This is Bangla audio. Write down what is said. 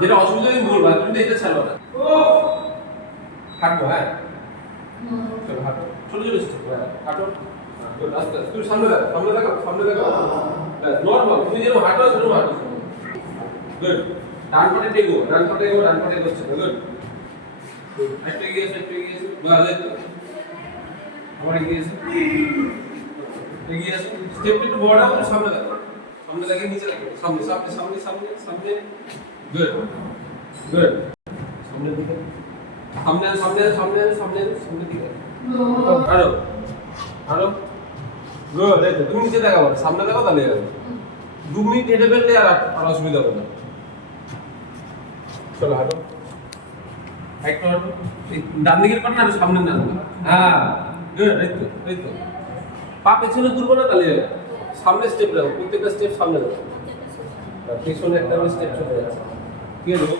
যেটা অসুবিধা আমি বলবো তুমি এটা ছাড়ো না হাঁটো হ্যাঁ চলো হাঁটো ছোট ছোট স্টেপ হ্যাঁ হাঁটো আস্তে আস্তে তুমি সামনে দেখো ব্যাস নর্মাল তুমি যেরকম হাঁটো সেরকম হাঁটো গুড ডান পাটে টেগো ডান পাটে এগোচ্ছে গুড একটু এগিয়ে এসো বাস এই তো আবার এগিয়ে এসো স্টেপ একটু বড় করো সামনে দেখো নিচে দেখো সামনে গুড সামনের দিকে সামনে দিকে আরো গুড এই তো তুমি নিচে দেখাবো সামনে দেখো তাহলে হবে 2 মিনিট হেঁটে ফেললে আর অসুবিধা হবে না চলো হাঁটো একটু হাঁটো ডান দিকের পাট না সামনে না হ্যাঁ গুড এই তো পা পেছনে তুলবো না তাহলে সামনে স্টেপ রাখো প্রত্যেকটা স্টেপ সামনে রাখো পিছনে একটা স্টেপ চলে যাচ্ছে ঠিক আছে